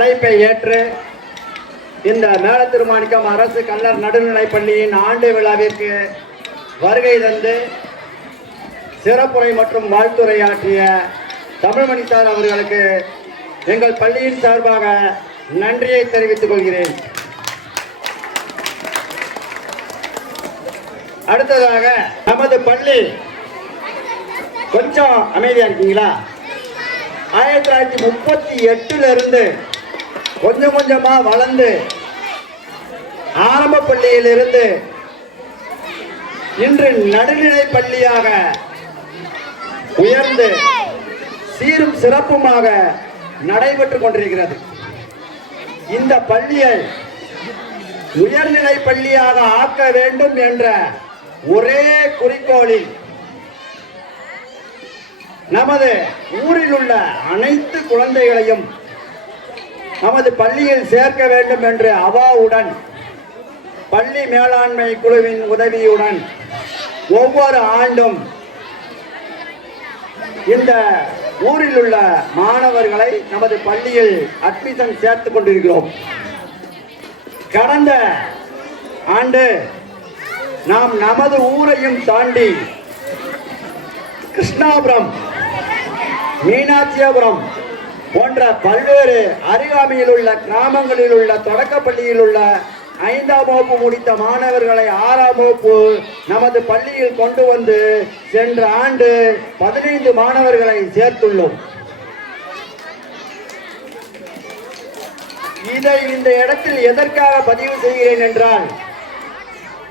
அழைப்பை ஏற்று இந்த மேலத்திருமாணிக்கம் அரசு கல்லர் நடுநிலைப் பள்ளியின் ஆண்டு விழாவிற்கு வருகை தந்து சிறப்புரை மற்றும் வாழ்த்துரையாற்றிய தமிழ்மணி சார் அவர்களுக்கு எங்கள் பள்ளியின் சார்பாக நன்றியை தெரிவித்துக் கொள்கிறேன். அடுத்ததாக நமது பள்ளி கொஞ்சம் அமைதியா இருக்கீங்களா? 1938 இருந்து கொஞ்சம் கொஞ்சமா வளர்ந்து ஆரம்ப பள்ளியிலிருந்து இன்று நடுநிலை பள்ளியாக உயர்ந்து சீரும் சிறப்புமாக நடைபெற்றுக் கொண்டிருக்கிறது. இந்த பள்ளியை உயர்நிலை பள்ளியாக ஆக்க வேண்டும் என்ற ஒரே குறிக்கோளில் நமது ஊரில் உள்ள அனைத்து குழந்தைகளையும் நமது பள்ளியில் சேர்க்க வேண்டும் என்று அவாவுடன் பள்ளி மேலாண்மை குழுவின் உதவியுடன் ஒவ்வொரு ஆண்டும் இந்த ஊரில் உள்ள மாணவர்களை நமது பள்ளியில் அட்மிஷன் சேர்த்துக் கொண்டிருக்கிறோம். கடந்த ஆண்டு நாம் நமது ஊரையும் தாண்டி கிருஷ்ணாபுரம், மீனாட்சிபுரம் போன்ற பல்வேறு அருகாமையில் உள்ள கிராமங்களில் உள்ள தொடக்கப்பள்ளியில் உள்ள 5ஆம் வகுப்பு முடித்த மாணவர்களை 6ஆம் வகுப்பு நமது பள்ளியில் கொண்டு வந்து சென்ற ஆண்டு 15 மாணவர்களை சேர்த்துள்ளோம். இதை இந்த இடத்தில் எதற்காக பதிவு செய்கிறேன் என்றால்,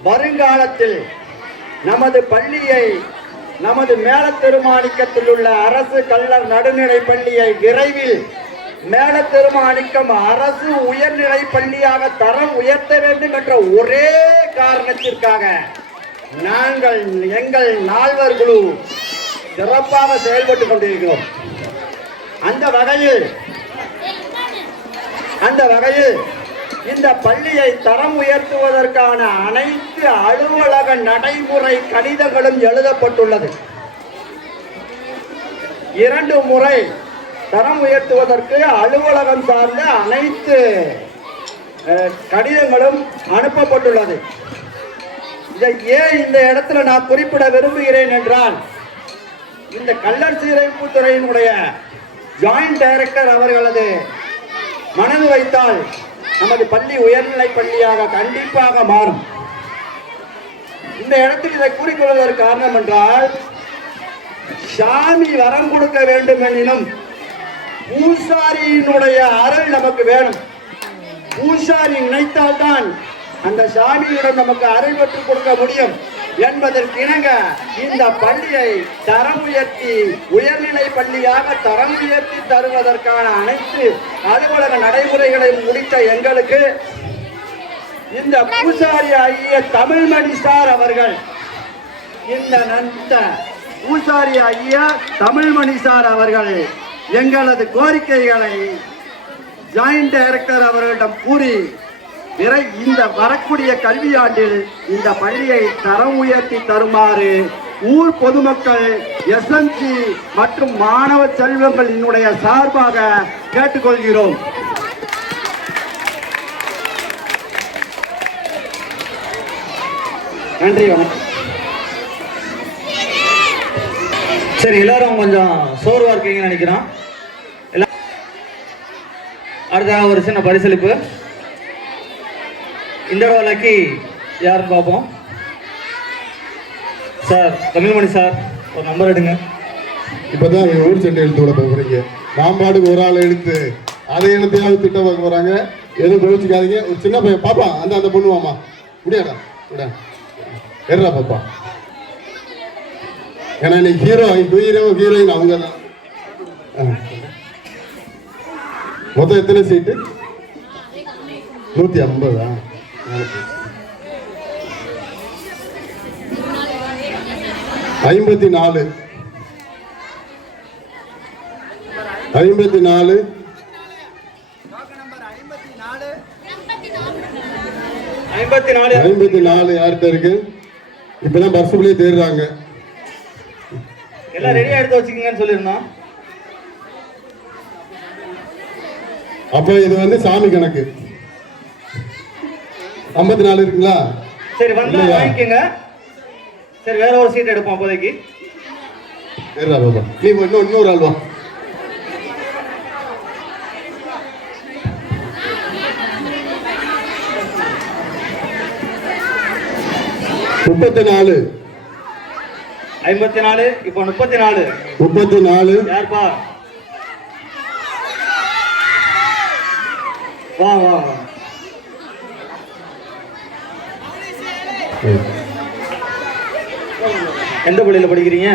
வருங்காலத்தில் நமது பள்ளியை, நமது மேலத்திருமாணிக்கத்தில் உள்ள அரசு கல்லர் நடுநிலை பள்ளியை விரைவில் மேலத்திருமாணிக்கம் அரசு உயர்நிலை பள்ளியாக தரம் உயர்த்த வேண்டும் என்ற ஒரே காரணத்திற்காக நாங்கள் எங்கள் நால்வர் குழு சிறப்பாக செயல்பட்டுக் கொண்டிருக்கிறோம். அந்த வகையில் இந்த பள்ளியை தரம் உயர்த்துவதற்கான அனைத்து அலுவலக நடைமுறை கடிதங்களும் எழுதப்பட்டுள்ளது. 2 முறை தரம் உயர்த்துவதற்கு அலுவலகம் சார்ந்த அனைத்து கடிதங்களும் அனுப்பப்பட்டுள்ளது. இதை ஏன் இந்த இடத்துல நான் குறிப்பிட விரும்புகிறேன் என்றால், இந்த கல்லர் சீரமைப்பு துறையினுடைய ஜாயிண்ட் டைரக்டர் அவர்களது மனது வைத்தால் நமது பள்ளி உயர்நிலை பள்ளியாக கண்டிப்பாக மாறும். இந்த இடத்தில் இதை கூறிக்கொள்வதற்கு காரணம் என்றால், சாமி வரம் கொடுக்க வேண்டும் எனினும் பூசாரியினுடைய அருள் நமக்கு வேணும். பூசாரி நினைத்தால்தான் அந்த சாமியிடம் நமக்கு அருள் பெற்றுக் கொடுக்க முடியும் என்பதற்கிணங்க இந்த பள்ளியை தரம் உயர்த்தி உயர்நிலை பள்ளியாக தரம் உயர்த்தி தருவதற்கான அனைத்து அலுவலக நடைமுறைகளை முடித்த எங்களுக்கு இந்த பூசாரி ஆகிய தமிழ்மணி சார் அவர்கள், இந்த பூசாரி ஆகிய தமிழ்மணி சார் அவர்கள் எங்களது கோரிக்கைகளை ஜாயிண்ட் டைரக்டர் அவர்களிடம் கூறி இந்த வரக்கூடிய கல்வியாண்டில் இந்த பள்ளியை தரம் உயர்த்தி தருமாறு ஊர் பொதுமக்கள், எஸ்எம்சி மற்றும் மாணவ செல்வங்களினுடைய சார்பாக கேட்டுக்கொள்கிறோம். நன்றி, வணக்கம். சரி, எல்லாரும் கொஞ்சம் சோர்வா இருக்கீங்கன்னு நினைக்கிறோம். அடுத்த ஒரு சின்ன பரிசளிப்பு. இந்த லக்கி யாருன்னு பார்ப்போம். சார், தமிழ்மணி சார், ஒரு நம்பர் எடுங்க. இப்போதான் ஊர் சண்டை எழுத்து விட போகிறீங்க. நாம்பாடுக்கு ஒரு ஆள் எடுத்து அதை என்னத்தையாவது திட்டம் பார்க்க போறாங்க. எதுவும் கோவிச்சுக்காதீங்க. ஒரு சின்ன பையன் பாப்பா, அந்த பொண்ணுவாமா, முடியாடா விட ஏறா பாப்பா. ஏன்னா இன்னைக்கு ஹீரோயின் அவங்க தான். மொத்தம் எத்தனை சீட்டு? 150. 54 யார்கிட்ட இருக்கு? இப்பதான் பர்சபிளே தேடுறாங்க. எல்லாம் ரெடியா எடுத்து வச்சுக்கீங்கன்னு சொல்லிருந்தோம். அப்போ இது வந்து சாமி கணக்கு. 54 இருக்குங்களா? சரி வந்தா இல்லையா? வாங்கிக்கோங்க. சரி வேற ஒரு சீட் எடுப்போம் அப்போதைக்கு. சரிடா பாப்பா, நீ இன்னொரு ஆள் வா. முப்பத்தி 54 இப்போ 34. 34 யார்ப்பா? வா வா வா. எந்த பள்ளியில படிக்கிறீங்க?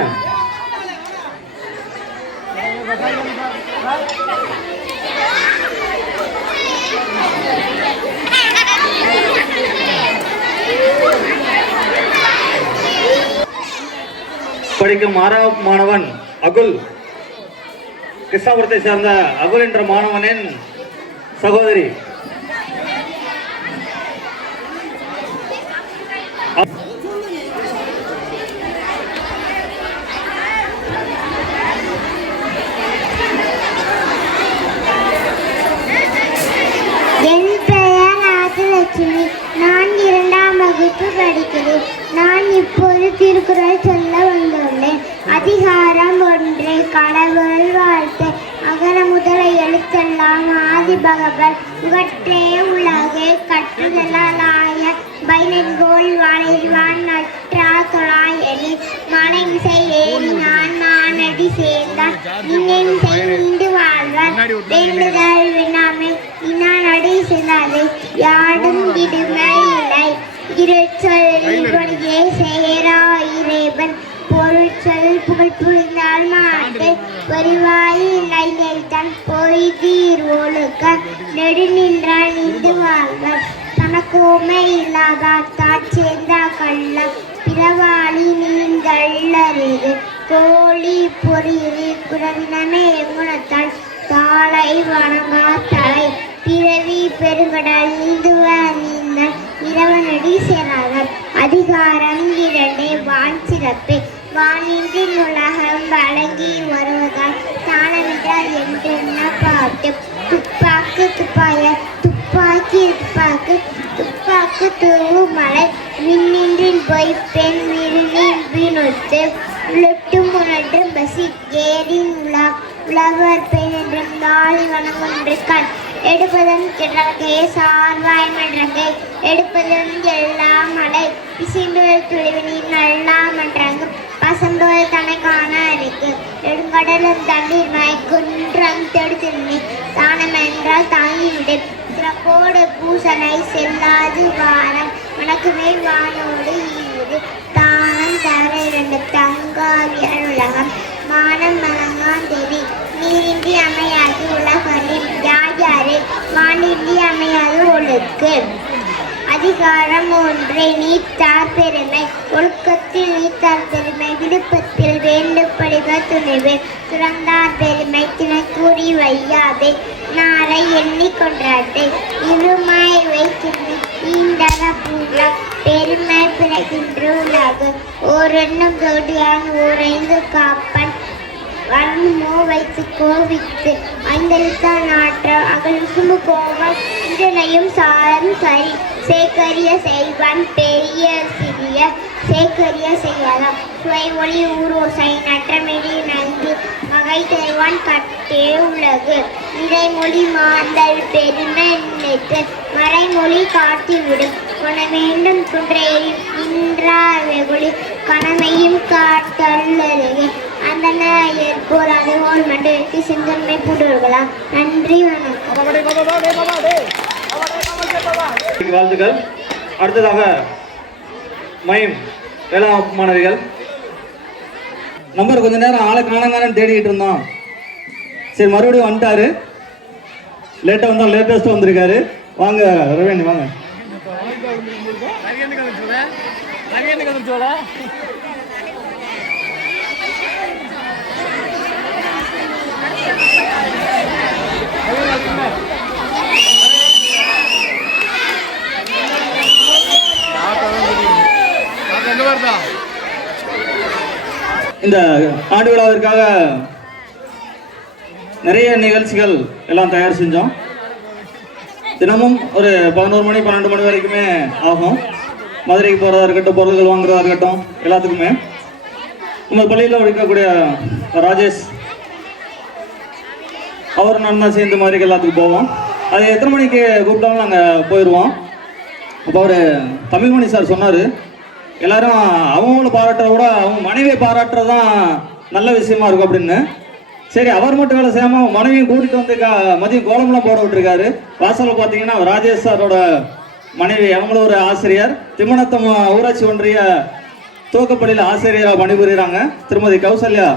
படிக்கும் 6ஆம் மாணவன் அகுல். கிருஷ்ணாபுரத்தை சேர்ந்த அகுல் என்ற மாணவனின் சகோதரி. என் பெயர் ராஜலட்சுமி. நான் 2ஆம் வகுப்பு படிக்கிறேன். நான் இப்போது திருக்குறள் சொல்ல வந்துள்ளேன். அதிகாரம் 1. கடவுள் வாழ்த்து. அகர முதல எழுத்தெல்லாம் ஆதி பகவன் இவற்றே உலகே கற்றுதலாய பைனங்கோல் வளைவான் நற்றா தொழாயெனி மலைமிசை ஏறி நான் மானடி சேர்ந்தான் இன்னிசை நீண்டு வாழ்வான் வேண்டுதல் வினாமை இனானடி சென்றாது யாடும் விடுமை இல்லை இருச்சொல்லியே சேரா இறைவன் பொருட்சொல் புகழ் புரிந்தால் மாட்டை பொறிவாய் இல்லை நெய்தான் பொய்தீர் ஒழுக்க நெடு நின்றால் நின்று வாழ்வார் தனக்கோமை இல்லாதார் தாட்சேர்ந்தா கள்ள பிறவாளி நீந்தள்ளறிது தோழி பொறியிரு குறவினமே எங்குணத்தால் தாளை வணங்கா தலை பிறவி பெருங்கடல் நீந்துவ நீந்த இரவனடி சேராதார். அதிகாரம் 2. வான் சிறப்பு. வானின்றி உலகம் வழங்கி வருவதால் தானமென்றால் என்றென்ன பாட்டு துப்பாக்கு துப்பாய துப்பாக்கி துப்பாக்கு துப்பாக்கு தூவு மலை விண்ணின்றின் போய் பெண் விருந்தின் வினொத்து உள்ளட்டும் உணன்று பசி ஏரின் உழவர் பெண் என்றும் நாளி வணங்கொன்று கண் எடுப்பதும் கிழக்கே சார்வாய் மன்றங்கை எடுப்பதும் எல்லாம் மலை பிசிம்புகள் துளிவினின் நல்லா மன்றங்கும் பசம்போல் தன்னை காண இருக்கு நெடுங்கடலும் தண்ணீர் குன்றம் தெடுத்திருந்தி தானம் என்றால் தாங்கிவிடு சிறப்போடு பூசனை செல்லாது வாரம் உனக்கு மேல் வானோடு ஈடு தானம் தவிர 2 தங்காவியல் உலகம் மானம் மலங்கான் தெரி நீரின்றி அமையாது உலகளில் யார் வானின்றி அமையாது ஒழுக்கு. அதிகாரம் 1. நீத்தார் பெருமை. ஒழுக்கத்தில் நீத்தார் பெருமை விழுப்பத்தில் வேண்டுபடுவ துணிவு துறந்தார் பெருமை தினக்கூறி வையாதே நாளை எண்ணி கொண்டாட்டு இருமாய் வைக்கின்ற ஈண்டர பூல பெருமை பிறகின்ற உலகு ஓரெண்ணும் தொடியான் ஓரைந்து காப்பன் வர்ணமோ வைத்து கோவித்து ஐந்தெழுத்தான் நாற்ற அகல் சுமு கோவம் இதனையும் சாரம் சரி சேகரிய செய்வான் பெரிய சிறிய சேகரிய செய்யலாம் சுவை ஒளி ஊரோசை நற்றமெடி நன்றி மகை தருவான் கட்டே உலகு இறைமொழி மாந்தல் பெருமை நினைத்து மறைமொழி காட்டிவிடும் கொண வேண்டும் குன்றையில் நின்றா வெகுளி கணமையும் காட்டல்லருகே அந்த ஏற்போர் அதுபோல் மண்டலத்தை செந்தன்மை பூண்டுகளாம். நன்றி வணக்கம். வாழ்த்துக்கள். அடுத்ததாக மயம் 7ஆம் மாணவிகள். நம்பர் கொஞ்ச நேரம் ஆளை காணாங்கன்னு தேடிக்கிட்டு இருந்தோம். சரி மறுபடியும் வந்துட்டாரு. லேட்டாக வந்தால் லேட்டஸ்ட் வந்திருக்காரு. வாங்க ரவேணி வாங்க. இந்த ஆண்டு விழாவிற்காக நிறைய நிகழ்ச்சிகள் எல்லாம் தயார் செஞ்சோம். தினமும் ஒரு 11 மணி 12 மணி வரைக்குமே ஆகும். மதுரைக்கு போகிறதா இருக்கட்டும், பொருள்கள் வாங்குறதா இருக்கட்டும், எல்லாத்துக்குமே. நம்ம பள்ளியில் இருக்கக்கூடிய ராஜேஷ் அவர் நான் தான் சேர்ந்து மாதிரி எல்லாத்துக்கும் போவோம். அது எத்தனை மணிக்கு கூப்பிட்டாலும் நாங்கள் போயிடுவோம். அப்போ அவர் தமிழ்மணி சார் சொன்னார், எல்லாரும் அவங்கள பாராட்டுறத விட அவங்க மனைவியை பாராட்டுறது தான் நல்ல விஷயமா இருக்கும் அப்படின்னு. சரி, அவர் மட்டும் வேலை செய்யாமல் மனைவியும் கூட்டிகிட்டு வந்து மதியம் கோலம்லாம் போட விட்டுருக்காரு. வாசலில் பார்த்தீங்கன்னா ராஜேஷ் சாரோட மனைவி, அவங்களும் ஒரு ஆசிரியர், திம்மநத்தம் ஊராட்சி ஒன்றிய துவக்கப்பள்ளியில் ஆசிரியராக பணிபுரிகிறாங்க. திருமதி கௌசல்யா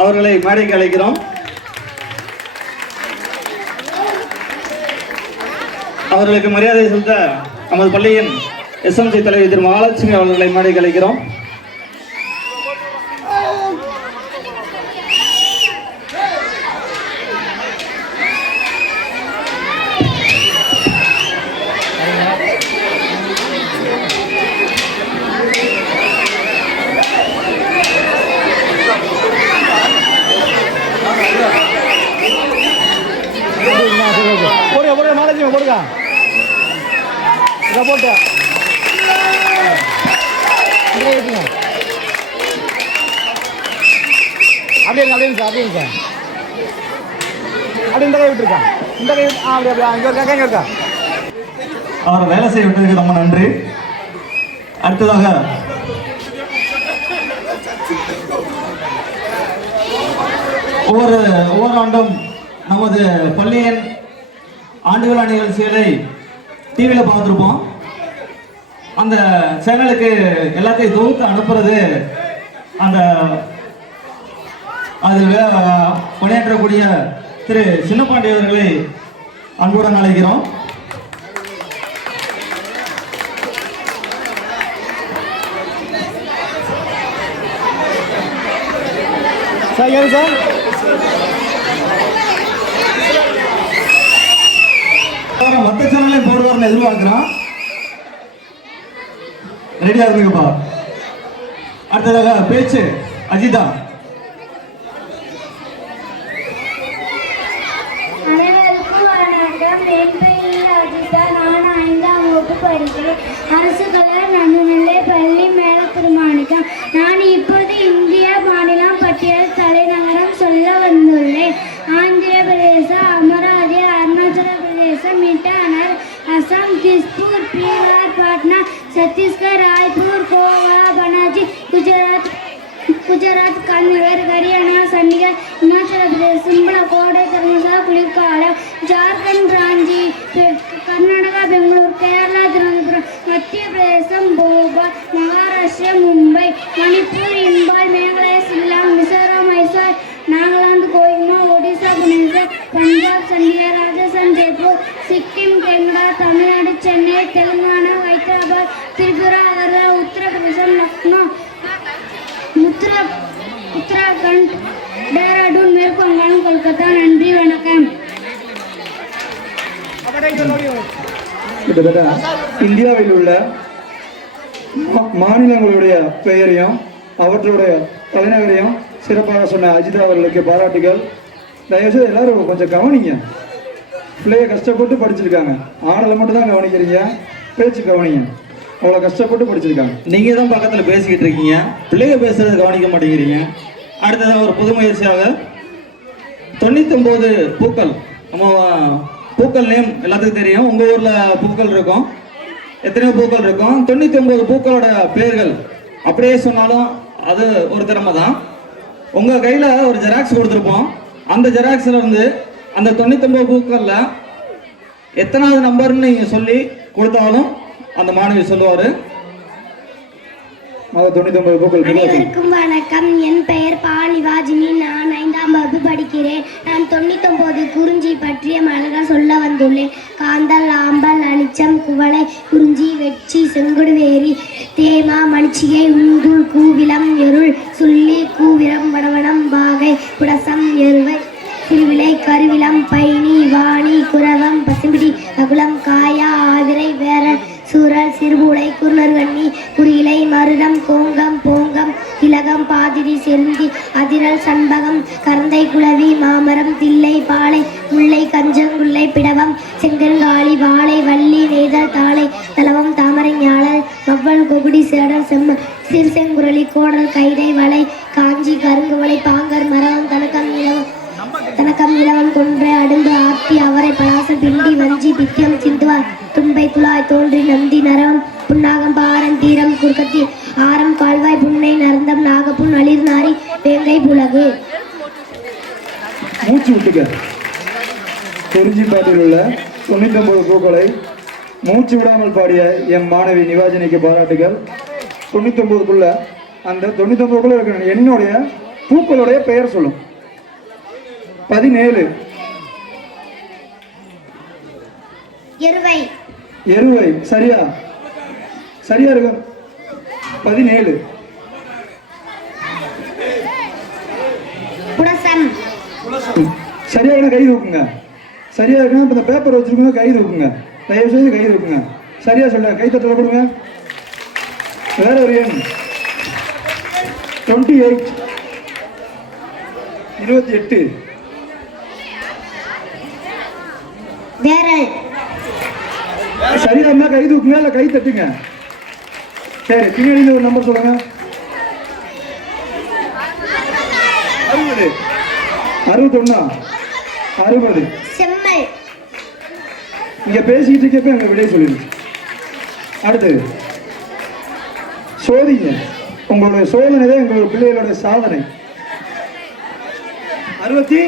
அவர்களை மேடைக்கு அழைக்கிறோம். அவர்களுக்கு மரியாதை செலுத்த நமது பள்ளியின் எஸ்எம்சி தலைவர் திரு மகாலட்சுமி அவர்களை மேடைக்கு அழைக்கிறோம். போடுங்க இதை போட்டு அப்படியே அப்படியே சார் அப்படி இந்த கை விட்டுருக்கேன். இந்த கை அப்படியே அங்கே இருக்கா இங்கே இருக்கா. அவரை வேலை செய்ய விட்டதுக்கு ரொம்ப நன்றி. அடுத்ததாக ஒவ்வொரு ஆண்டும் நமது பள்ளியின் ஆண்டுவிழா நிகழ்ச்சிகளை டிவியில் பார்த்துருப்போம். அந்த சேனலுக்கு எல்லாத்தையும் தொகுத்து அனுப்புறது அந்த அதில் பணியாற்றக்கூடிய திரு சின்னப்பாண்டி அவர்களை அன்புடன் அழைக்கிறோம். சார் சார் மற்ற சேனலையும் போடுவார்னு எதிர்பார்க்கிறோம். ரெடியா இருக்குப்பா. அடுத்ததாக பேச்சு அஜிதா. அனைவருக்கும் வணக்கம். என் பெயர் அஜிதா. நான் 5ஆம் வகுப்பு படிக்கிறேன். அரசு கலை நடுநிலை பள்ளி மேலத்திருமாணிக்கம். நான் இப்போது இந்திய மாநிலம் பட்டியல் தலைநகரம் சொல்ல வந்துள்ளேன். ஆந்திர பிரதேசம், அமராவதி, அருணாச்சல பிரதேசம், இட்டானர், அசாம், திஸ்பூர், பீகார், பாட்னா, சத்தீஸ்கர், ராய்ப்பூர், கோவா, பனாஜி, குஜராத், கன்னிகர், ஹரியானா, சண்டிகர், இமாச்சல பிரதேசம், சிம்லா, கோடை, தர்மசாலா, குளிர்காலம், ஜார்க்கண்ட், ராஞ்சி, கர்நாடகா, பெங்களூர், கேரளா, திருவனந்தபுரம், மத்திய பிரதேசம், போபால், மகாராஷ்டிரா, மும்பை, மணிப்பூர், இம்பால், மேகாலயா, சில்லாங், மிசோரம், மைசூர், நாகாலாந்து, கோஹிமா, ஒடிசா, புவனேஸ்வர், பஞ்சாப், சண்டிகர், ராஜஸ்தான், ஜெய்ப்பூர், சிக்கிம், கெங்கா, தமிழ்நாடு, சென்னை, தெலுங்கானா, ஹைதராபாத், திரிபுரா, ஆக்ரா, உத்தரப்பிரதேசம், லக்னோ, உத்தராகண்ட், டேராடூன், மேற்கு வங்காளம், கொல்கத்தா. நன்றி, வணக்கம். கிட்டத்தட்ட இந்தியாவில் உள்ள மாநிலங்களுடைய பெயரையும் அவற்றுடைய தலைநகரையும் சிறப்பாக சொன்ன அஜிதா அவர்களுக்கு பாராட்டுகள். தயவுசெய்து எல்லாரும் கொஞ்சம் கவனிங்க. பிள்ளைய கஷ்டப்பட்டு படிச்சிருக்காங்க. ஆடலை மட்டும் தான் கவனிக்கிறீங்க, பேச்சு கவனிங்க. அவ்வளோ கஷ்டப்பட்டு படிச்சிருக்காங்க. நீங்கள் தான் பக்கத்தில் பேசிக்கிட்டு இருக்கீங்க, பிள்ளைங்க பேசுறது கவனிக்க மாட்டேங்கிறீங்க. அடுத்ததாக ஒரு புது முயற்சியாக 99 பூக்கள். நம்ம பூக்கள் நேம் எல்லாத்துக்கும் தெரியும். உங்கள் ஊரில் பூக்கள் இருக்கும், எத்தனையோ பூக்கள் இருக்கும். 99 பூக்களோட பேர்கள் அப்படியே சொன்னாலும் அது ஒரு திறமை தான். உங்கள் கையில் ஒரு ஜெராக்ஸ் கொடுத்துருப்போம். அந்த ஜெராக்ஸில் இருந்து அந்த 99 பூக்களில் எத்தனாவது நம்பர்னு நீங்கள் சொல்லி கொடுத்தாலும் அந்த மாணவி சொல்லுவார். 99 பூக்கள். அனைவருக்கும் வணக்கம். என் பெயர் பாலிவாஜினி. நான் 5ஆம் வகுப்பு படிக்கிறேன். நான் 99 குறிஞ்சி பற்றிய மலர சொல்ல வந்துள்ளேன். காந்தல், ஆம்பல், அனிச்சம், குவளை, குறிஞ்சி, வெச்சி, செங்குடுவேரி, தேமா, மணிச்சிகை, உந்துள், கூவிலம், எருள், சுள்ளி, கூவிரம், வடவனம், வாகை, புடசம், எருவை, திருவிலை, கருவிலம், பைனி, வாணி, குரவம், பசும்பிடி, அகுளம், காயா, ஆதிரை, வேரல், சூரல், சிறுபூளை, குருணர்கண்ணி, குடியிலை, மருதம், கோங்கம், போங்கம், திலகம், பாதிரி, செருந்தி, அதிரல், சண்பகம், கரந்தை, குளவி, மாமரம், தில்லை, பாலை, முல்லை, கஞ்சங்குள்ளை, பிடவம், செங்கற்காளி, வாழை வள்ளி நெய்தல் தாளை தலவம் தாமரை ஞாழல் மவ்வல் கொகுடி சேடல் சிறுசெங்குரலி கோடல் கைதை வளை காஞ்சி கருங்குவளை பாங்கர் மரவம் தனக்கம் இளவன் கொன்றை அடுந்து ஆர்த்தி அவரை பலாசம் பிண்டி வஞ்சி பித்தியம் சிந்துவார் தும்பை துளாய் தோன்றி நந்தி நரம் புன்னாகம் பாரம் தீரம் குறுக்கத்தி ஆரம் கால்வாய் புன்னை நரந்தம் நாகப்புண் அளிர் நாரி வேங்கை புலகு. மூச்சு விட்டுக்க. குறிஞ்சிப்பாட்டில் உள்ள 99 பூக்களை மூச்சு விடாமல் பாடிய என் மாணவி நிவாஜினிக்கு பாராட்டுகள். 99க்குள்ள அந்த 99க்குள்ள இருக்கிற என்னுடைய பூக்களுடைய பெயர் சொல்லும். 17 எருவை எருவை சரியா இருக்கும். 17 புடசம் சரியா கை தூக்குங்க. சரியா இருக்குன்னா இந்த பேப்பர் வச்சிருக்கோங்க, கை தூக்குங்க. தயவு செய்து கை தூக்குங்க. சரியா சொல்ல கை தட்டல கொடுங்க. வேற ஒரு எண் 28 28 வேரல் சரியா இருந்தா கை தூக்குங்க, இல்ல கை தட்டுங்க. சரி, பின்னாடி ஒரு நம்பர் சொல்லுங்க. 60 61 60. செம்மல் இங்க பேசிட்டு இருக்கப்ப எங்க விடைய சொல்லிடுச்சு. அடுத்தது சோதிங்க. உங்களுடைய சோதனை தான் எங்களுடைய பிள்ளைகளோட சாதனை. 68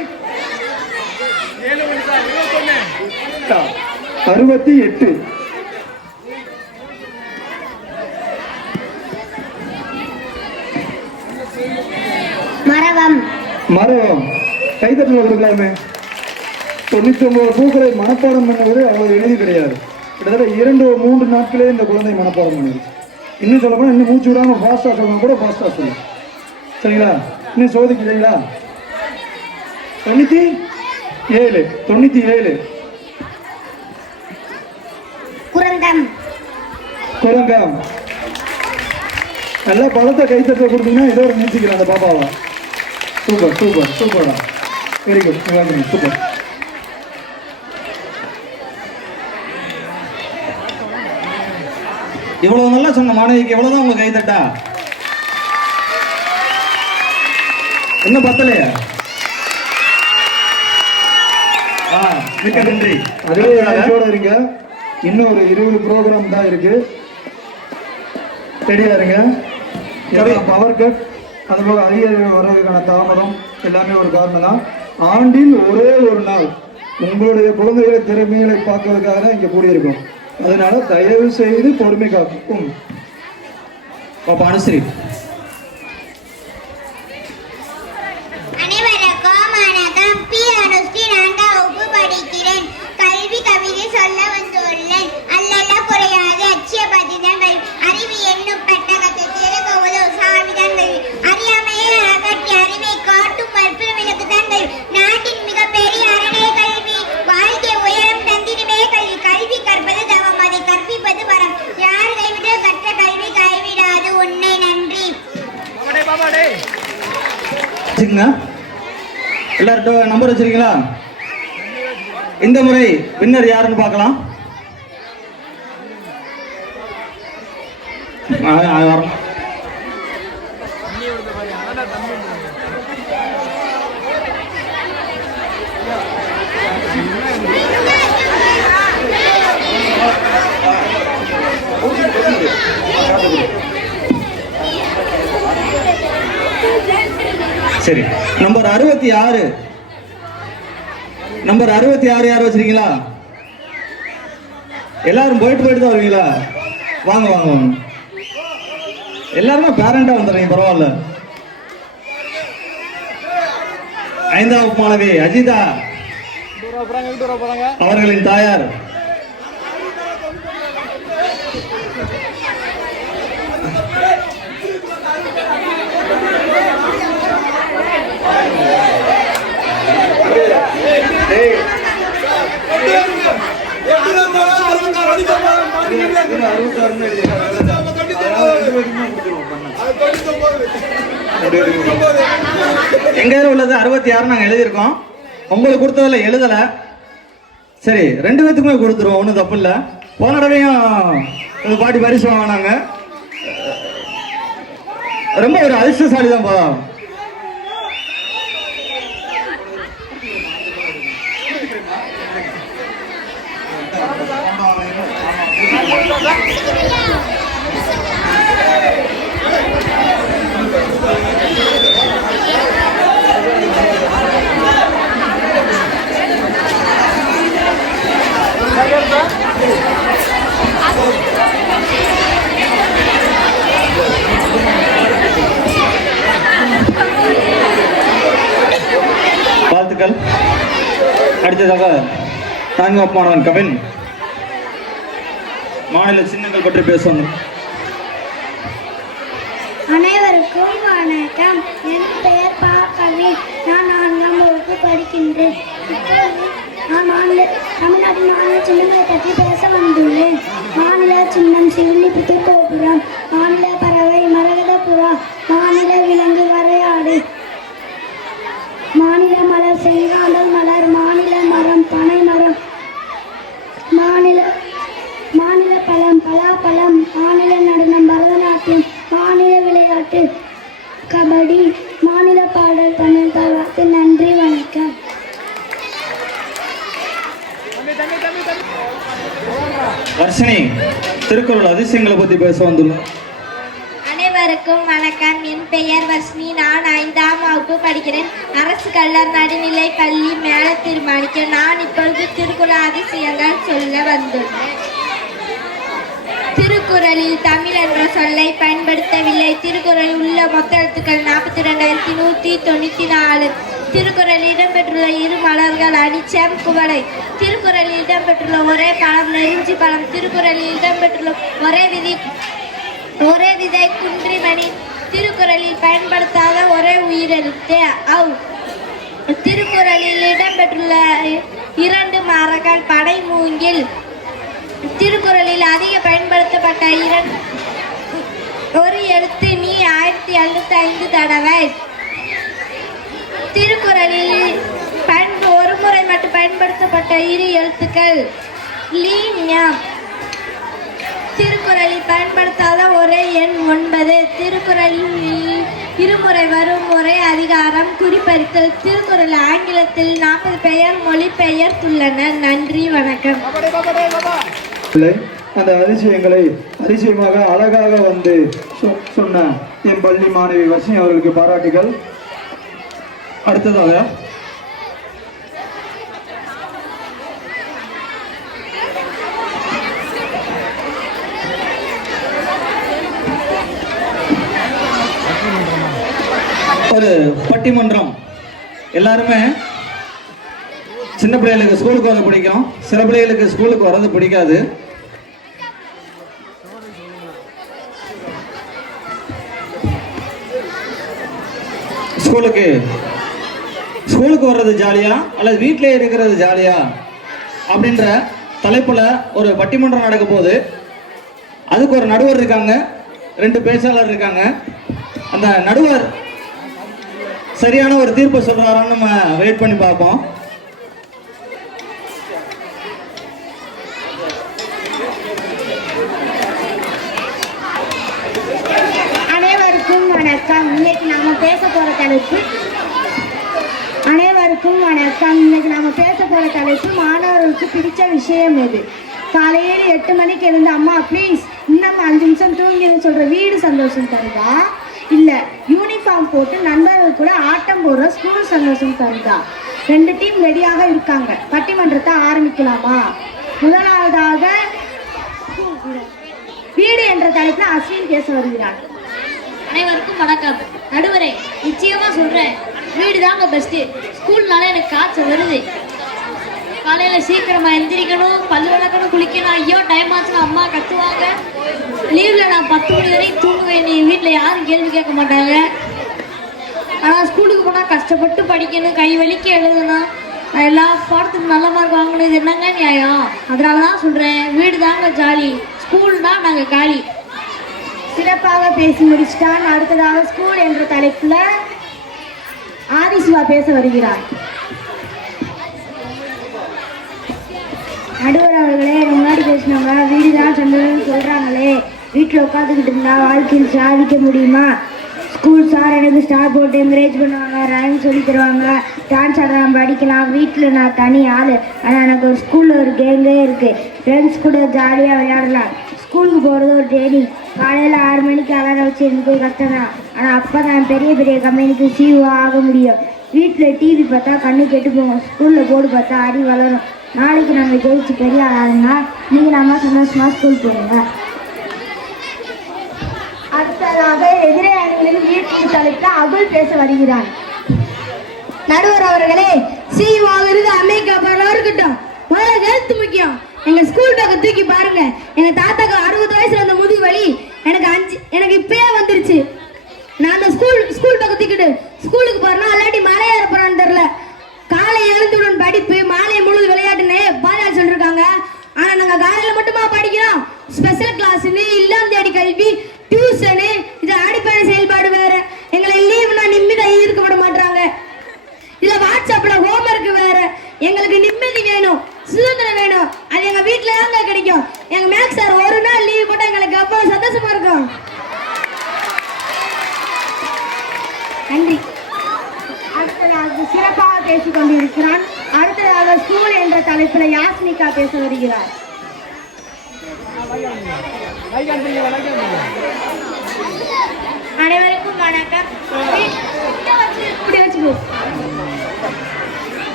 மரவம் மரம் கைதட்டல் கொடுக்கலாமே. 99 பூக்களை மனப்பாடம் பண்ணுவது அவ்வளவு எளிது கிடையாது. கிட்டத்தட்ட 2-3 நாட்களே இந்த குழந்தை மனப்பாடம் பண்ணிடுச்சு. இன்னும் சொல்ல போனால் இன்னும் மூச்சு விடாமல் ஃபாஸ்ட்டாக சொல்லணும் கூட ஃபாஸ்ட்டாக சொல்லும். சரிங்களா? இன்னும் சோதிக்கிறீங்களா? 97 குரங்கம் குரங்கம். நல்லா பழத்தை கைத்தட்டல் கொடுத்தீங்கன்னா ஏதோ ஒரு நினைச்சிக்கலாம் அந்த பாப்பாவை. சூப்பரா வெரி குட். சூப்பர். இவ்வளவு நல்லா சொன்ன மாணவிக்கு எவ்வளவுதான் உங்க கை தட்டா? என்ன பத்தலையா? மிக்க நன்றி. அதே இருங்க. இன்னும் ஒரு 20 ப்ரோக்ராம் தான் இருக்கு. ரெடியா இருங்க. பவர் கட், அதுபோல அரியர் வர்றதுக்கான தாமதம் எல்லாமே ஒரு காரணம் தான். ஆண்டில் ஒரே ஒரு நாள் உங்களுடைய குழந்தைகளை திறமைகளை பார்க்கறதுக்காக தான் இங்க கூடியிருக்கோம். அதனால தயவு செய்து பொறுமை காக்கும். பாப்பா அனுஸ்ரீ. அனைவருக்கும் வணக்கம். பி. அனுஸ்ரீ, 4ஆம் வகுப்பு படிக்கிறேன். கல்வி கவிதை சொல்ல வந்துள்ளேன். அல்லல்ல குறையாது அச்சிய பதிதங்கள் அறிவு என்னும் பெட்டகத்தை திறக்குவது சாவிதான் கல்வி. அறியாமையை அகற்றி அறிவை காட்டும் மற்பு விளக்கு தங்கள் நாட்டின் மிகப்பெரிய அரணே கல்வி. வாழ்க்கை உயரம் தந்திடுமே கல்வி. கல்வி கற்பது தவம், அதை கற்பிப்பது வரம். யார் கைவிட கற்ற கல்வி கைவிடாது உன்னை. நன்றி. எல்லார்ட்டும் நம்பர் வச்சிருக்கீங்களா? இந்த முறை வின்னர் யாருன்னு பார்க்கலாம். சரி, நம்பர் 66 யார் வச்சிருக்கீங்களா? எல்லாரும் போயிட்டு தான் வருவீங்களா? வாங்க. எல்லாருமே பேரண்டா வந்துடுறீங்க, பரவாயில்ல. 5ஆம் வகுப்பு மாணவி அஜிதா அவர்களின் தாயார். எங்க உள்ளது 66 நாங்க எழுதியிருக்கோம். உங்களுக்கு கொடுத்ததுல எழுதல. சரி 2 பேத்துக்குமே கொடுத்துருவோம், ஒன்றும் தப்பு இல்லை. போன தடவையும் இந்த பாட்டி பரிசு வாங்கினாங்க. ரொம்ப ஒரு அதிர்ஷ்டசாலி தான்ப்பா. வாழ்த்துக்கள். அடுத்ததாக 4ஆம் மாணவன் கவின் மாநில சின்னங்கள் பற்றி பேசுவாங்க. அனைவருக்கும் வணக்கம். என் பெயர் பா கவின். நான் 4ஆம் வகுப்பு படிக்கின்றேன். நான் தமிழ்நாட்டின் மாநில சின்னங்களை பற்றி பேச வந்துள்ளேன். மாநில சின்னம் சிவிலிபுத்தூர் கோபுரம், மாநில பறவை மரகத புறா, மாநில விலங்கு வரையாடு, மாநில மலர் செங்காந்தல் மலர், மாநில மரம் பனை மரம், மாநில பழம் பலாப்பழம், மாநில நடனம் பரதநாட்டியம், மாநில விளையாட்டு கபடி, மாநில பாடல் தமிழ் பருவத்து. நன்றி, வணக்கம். வர்ஷினி திருக்குறள் அதிசயங்களை பற்றி பேச வந்துள்ளோம். அனைவருக்கும் வணக்கம். என் பெயர் வர்ஷினி. நான் 5ஆம் வகுப்பு படிக்கிறேன். அரசு கல்லர் நடுநிலை பள்ளி மேல தீர்மானிக்க. நான் இப்பொழுது திருக்குறள் அதிசயங்கள் சொல்ல வந்துள்ளேன். திருக்குறளில் தமிழ் என்ற சொல்லை பயன்படுத்தவில்லை. திருக்குறளில் உள்ள மொத்த எழுத்துக்கள் 42,194. திருக்குறளில் இடம்பெற்றுள்ள 2 மலர்கள் அனிச்சம் குவளை. திருக்குறளில் இடம்பெற்றுள்ள ஒரே பழம் நெருஞ்சி பழம். திருக்குறளில் இடம்பெற்றுள்ள ஒரே விதை குன்றிமணி. திருக்குறளில் பயன்படுத்தாத ஒரே உயிரெழுத்து அவ். திருக்குறளில் இடம்பெற்றுள்ள 2 மரங்கள் படை மூங்கில். திருக்குறளில் அதிக பயன்படுத்தப்பட்ட ஒரு எழுத்து நீ 1075 தடவை. திருக்குறளில் ஒரு முறை மட்டும் பயன்படுத்தப்பட்ட 2 எழுத்துக்கள் லீ ஞ. திருக்குறளில் பயன்படுத்தாத ஒரே எண் 9. திருக்குறளில் இருமுறை வரும் ஒரே அதிகாரம் குறிப்பறித்தல். திருக்குறள் ஆங்கிலத்தில் 40 பெயர் மொழிபெயர்த்துள்ளன. நன்றி, வணக்கம். அந்த அதிசயங்களை அதிசயமாக அழகாக வந்து சொன்ன என் பள்ளி மாணவி வர்ஷினி அவர்களுக்கு பாராட்டுகள். அடுத்ததாக ஒரு பட்டிமன்றம். எல்லாருமே சின்ன பிள்ளைகளுக்கு ஸ்கூலுக்கு வர பிடிக்கும், சில பிள்ளைகளுக்கு ஸ்கூலுக்கு வர்றது பிடிக்காது. ஸ்கூலுக்கு வர்றது ஜாலியா அல்லது வீட்டிலே இருக்கிறது ஜாலியா அப்படின்ற தலைப்புல ஒரு பட்டிமன்றம் நடக்க போகுது. அதுக்கு ஒரு நடுவர் இருக்காங்க, 2 பேச்சாளர் இருக்காங்க. அந்த நடுவர் சரியான ஒரு தீர்ப்பு சொல்றாரான்னு நம்ம வெயிட் பண்ணி பார்ப்போம். அனைவருக்கும் வணக்கம். இன்னைக்கு நாம பேச போற தலைப்பு மாணவர்களுக்கு பிடிச்ச விஷயம் எது? காலையில் 8 மணிக்கு எழுந்து அம்மா ப்ளீஸ் இன்னும் 5 நிமிஷம் தூங்கின்னு சொல்ற வீடு சந்தோஷம் தருதா, இல்ல யூனிஃபார்ம் போட்டு நண்பர்கள் கூட ஆட்டம் போடுற ஸ்கூல் சந்தோஷம் தருதா? 2 டீம் ரெடியாக இருக்காங்க. பட்டிமன்றத்தை ஆரம்பிக்கலாமா? முதலாவதாக வீடு என்ற தலைப்பில் அஸ்வின் பேச வருகிறார். அனைவருக்கும் வணக்கம். நடுவரே, நிச்சயமா சொல்றேன், வீடு தாங்க பெஸ்ட். ஸ்கூல்னால எனக்கு காய்ச்சல் வருது. காலையில சீக்கிரமா எந்திரிக்கணும், பல்லு விளக்கணும், குளிக்கணும். ஐயோ டைம் ஆச்சுன்னா அம்மா கத்துவாங்க. லீவ்ல நான் 10 மணி வரைக்கும் தூங்குவேன். நீ வீட்டுல யாரும் கேள்வி கேட்க மாட்டாங்க. ஆனா ஸ்கூலுக்கு போனா கஷ்டப்பட்டு படிக்கணும், கை வலிக்க எழுதணும், எல்லா பாடத்துக்கும் நல்ல மார்க் வாங்கணும். இது என்னங்க நியாயம்? அதனாலதான் சொல்றேன், வீடு தாங்க ஜாலி, ஸ்கூல்னா நாங்க காலி. சிறப்பாக பேசி முடிச்சிட்டான். அடுத்ததாக ஸ்கூல் என்ற தலைப்புல ஆதிசிவா பேச வருகிறார். நடுவர் அவர்களே, முன்னாடி பேசினவங்க வீடு தான் சொந்தம்னு சொல்கிறாங்களே, வீட்டில் உட்காந்துக்கிட்டு இருந்தா வாழ்க்கையில் சாதிக்க முடியுமா? ஸ்கூல் சார் எனக்கு ஸ்டார் போட்டு என்கரேஜ் பண்ணுவாங்க, ரைம் சொல்லி தருவாங்க, டான்ஸ் ஆடலாம், படிக்கலாம். வீட்டில் நான் தனி ஆள். ஆனால் எனக்கு ஒரு ஸ்கூலில் ஒரு கேங்கே இருக்குது. ஃப்ரெண்ட்ஸ் கூட ஜாலியாக விளையாடலாம். ஸ்கூலுக்கு போகிறது ஒரு ட்ரெயினிங். காலையில் 6 மணிக்கு அலாரம் வச்சு எனக்கு கஷ்டம் தான். ஆனால் அப்போ தான் பெரிய பெரிய கம்பெனிக்கு சிஓ ஆக முடியும். வீட்டில் டிவி பார்த்தா கண்ணு கெட்டு போகும். ஸ்கூலில் போர்டு பார்த்தா அடி வளரும். நாளைக்கு நம்ம ஜெயிச்சு பெரிய ஆளாதுங்க. நீங்கள் நம்ம சந்தோஷமாக ஸ்கூல் போடுங்க. அடுத்ததாக எதிரே அணிகளின் வீட்டுக்கு தலைக்க அகுல் பேச வருகிறார். நடுவர் அவர்களே, சிஓ ஆகிறது அமெரிக்கா பரவாயில்ல இருக்கட்டும், முதல்ல ஹெல்த் முக்கியம். எங்க ஸ்கூல் பேக்கை தூக்கி பாருங்க. எங்க தாத்தாக்கு 60 வயசுல வந்த முதுகு வலி எனக்கு இப்பயே வந்துருச்சு. நான் அந்த ஸ்கூல் பேக்கை தூக்கிட்டு ஸ்கூலுக்கு போறேன்னா அல்லாட்டி மலை ஏற போறான்னு தெரியல. காலை எழுந்துடன் படிப்பு, மாலை முழுது விளையாட்டுன்னு பாஜக சொல்லிருக்காங்க. ஆனா நாங்க காலையில மட்டுமா படிக்கிறோம். ஸ்பெஷல் கிளாஸ்ன்னு, இல்லம் தேடி கல்வி, டியூஷனு, இது அடிப்படை செயல்பாடு வேற. எங்களை லீவுனா நிம்மதியா இருக்க விட மாட்டாங்க. இல்ல வாட்ஸ்அப்ல ஹோம்ஒர்க் வேற. எங்களுக்கு நிம்மதி வேணும், சுதந்திரம் வேணும். அது எங்க வீட்டுல தாங்க கிடைக்கும். எங்க மேக்ஸ் சார் ஒரு நாள் லீவ் போட்டா எங்களுக்கு அவ்வளவு சந்தோஷமா இருக்கும். நன்றி. அடுத்ததாக சிறப்பாக பேசிக் கொண்டிருக்கிறான். அடுத்ததாக ஸ்கூல் என்ற தலைப்பில் யாஸ்மிகா பேச வருகிறார். அனைவருக்கும் வணக்கம்.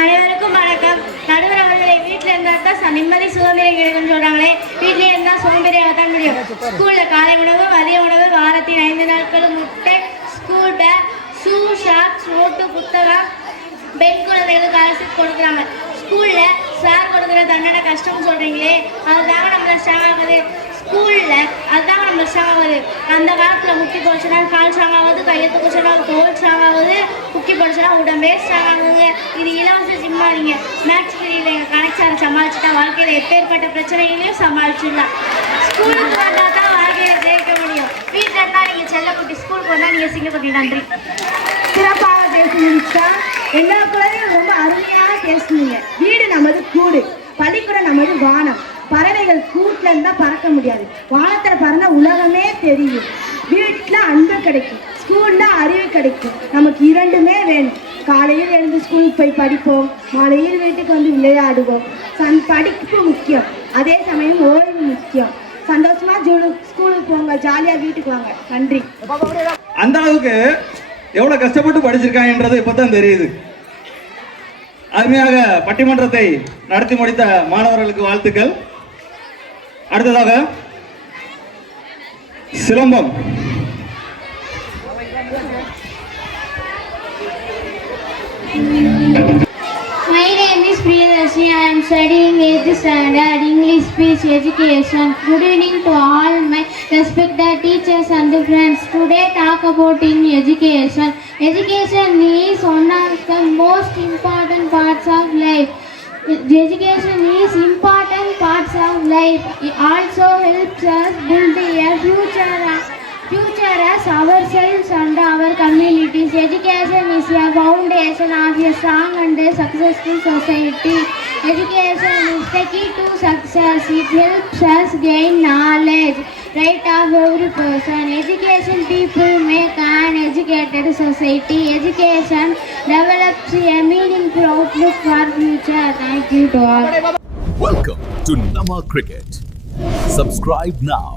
அனைவருக்கும் வணக்கம். நடுவர் அவர்களை வீட்டில் இருந்தால் தான் நிம்மதி சுதந்திரம் கிடைக்கும்னு சொல்றாங்களே, வீட்டிலே இருந்தால் சோம்பேறியாக தான் முடியும். ஸ்கூல்ல காலை உணவு, மதிய உணவு, வாரத்தின் 5 நாட்களும் முட்டை, school bag, shoe, shocks, note, புத்தகம், பெண் குழந்தைகளுக்கு அரசு கொடுக்குறாங்க. ஸ்கூல்ல சார் கொடுக்குற தண்டனை கஷ்டம்னு சொல்றீங்களே, அதுதாங்க நம்மள ஸ்ட்ராங் ஆகுது. ஸ்கூல்ல அதுதாங்க நம்மள ஸ்ட்ராங் ஆகுது. அந்த காலத்துல முக்கி போச்சுன்னா கால் ஸ்ட்ராங் ஆகுது, கையெழுத்து போச்சுன்னா தோல் ஸ்ட்ராங் ஆகுது, முக்கி போச்சுன்னா உடம்பே ஸ்ட்ராங் ஆகுதுங்க. இது இலவச ஜிம்மா. நீங்க மேக்ஸ் பீரியட்ல எங்க கனெக்டாரை சமாளிச்சுட்டா வாழ்க்கையில எப்பேற்பட்ட பிரச்சனைகளையும் சமாளிச்சிடலாம். ஸ்கூலுக்கு வந்தா தான் வாழ்க்கையில ஜெயிக்க முடியும். வீட்டில் இருந்தா நீங்க செல்லக்குட்டி, ஸ்கூலுக்கு வந்தா நீங்க சிங்கக்குட்டி. நன்றி. சிறப்பாக பேசி முடிச்சா. எல்லா குழந்தையும் ரொம்ப அருமையாக பேசுனீங்க. வீடு நமது கூடு, பள்ளிக்கூடம் நமது வானம். பறவைகள் கூட்டுல இருந்தா பறக்க முடியாது. வானத்துல பறந்தா உலகமே தெரியும். வீட்டுல அன்பு கிடைக்கும், ஸ்கூல்ல அறிவு கிடைக்கும். நமக்கு இரண்டுமே வேணும். காலையில் எழுந்து ஸ்கூலுக்கு போய் படிப்போம், மாலையில் வீட்டுக்கு வந்து விளையாடுவோம். படிப்பு முக்கியம், அதே சமயம் ஓய்வு முக்கியம். சந்தோஷமா ஸ்கூலுக்கு போங்க, ஜாலியா வீட்டுக்கு வாங்க. நன்றி. அந்த அளவுக்கு எவ்வளவு கஷ்டப்பட்டு படிச்சிருக்காங்கன்றது இப்பதான் தெரியுது. அருமையாக பட்டிமன்றத்தை நடத்தி முடித்த மாணவர்களுக்கு வாழ்த்துக்கள். அடுத்ததாக silambam. My name is Priyadarshini. I am studying 8th standard English Speech Education. Good evening to all my respected teachers and friends. Today talk about in education. Education is one of the most important parts of life. Education is important parts of life. It also helps us build a future as ourselves and our communities. Education is a foundation of a strong and a successful society. Education is the key to success. It helps us gain knowledge, right of every person. Education people make an educated society. Education develops a meaningful outlook for future. Thank you to all. Welcome to Nama Cricket. Subscribe now.